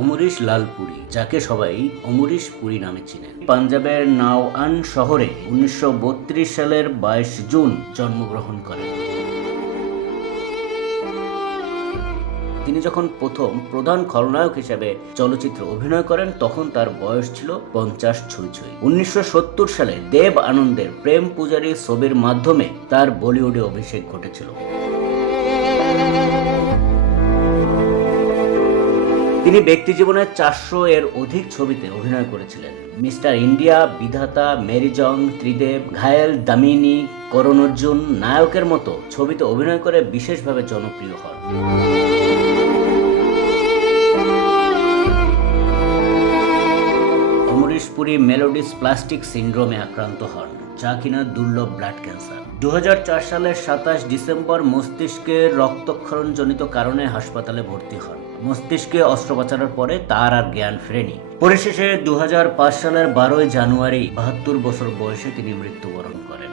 অমরিশ লাল পুরী যাকে সবাই অমরিশ পুরী নামে চিনেন। পাঞ্জাবের নাওয়ান শহরে উনিশশো বত্রিশ সালের বাইশ জুন জন্মগ্রহণ করেন। তিনি যখন প্রথম প্রধান খলনায়ক হিসেবে চলচ্চিত্রে অভিনয় করেন, তখন তার বয়স ছিল পঞ্চাশ ছুঁই ছুঁই। উনিশশো সত্তর সালে দেব আনন্দের প্রেম পূজারী ছবির মাধ্যমে তার বলিউডে অভিষেক ঘটেছিল। তিনি ব্যক্তি জীবনে চারশো এর অধিক ছবিতে অভিনয় করেছিলেন। মিস্টার ইন্ডিয়া, বিধাতা মেরিজং ত্রিদেব, ঘায়েল, দামিনী, করণ অর্জুন নায়কের মতো ছবিতে অভিনয় করে বিশেষভাবে জনপ্রিয় হন। অমরিশ মেলোডিস প্লাস্টিক সিন্ড্রোমে আক্রান্ত হন, যা কিনা দুর্লভ ব্লাড ক্যান্সার। দু হাজার চার সালের সাতাশ ডিসেম্বর মস্তিষ্কের রক্তক্ষরণজনিত কারণে হাসপাতালে ভর্তি হন। মস্তিষ্কে অস্ত্রোপচারের পরে তার আর জ্ঞান ফেরেনি। পরিশেষে দু হাজার পাঁচ সালের বারোই জানুয়ারি বাহাত্তর বছর বয়সে তিনি মৃত্যুবরণ করেন।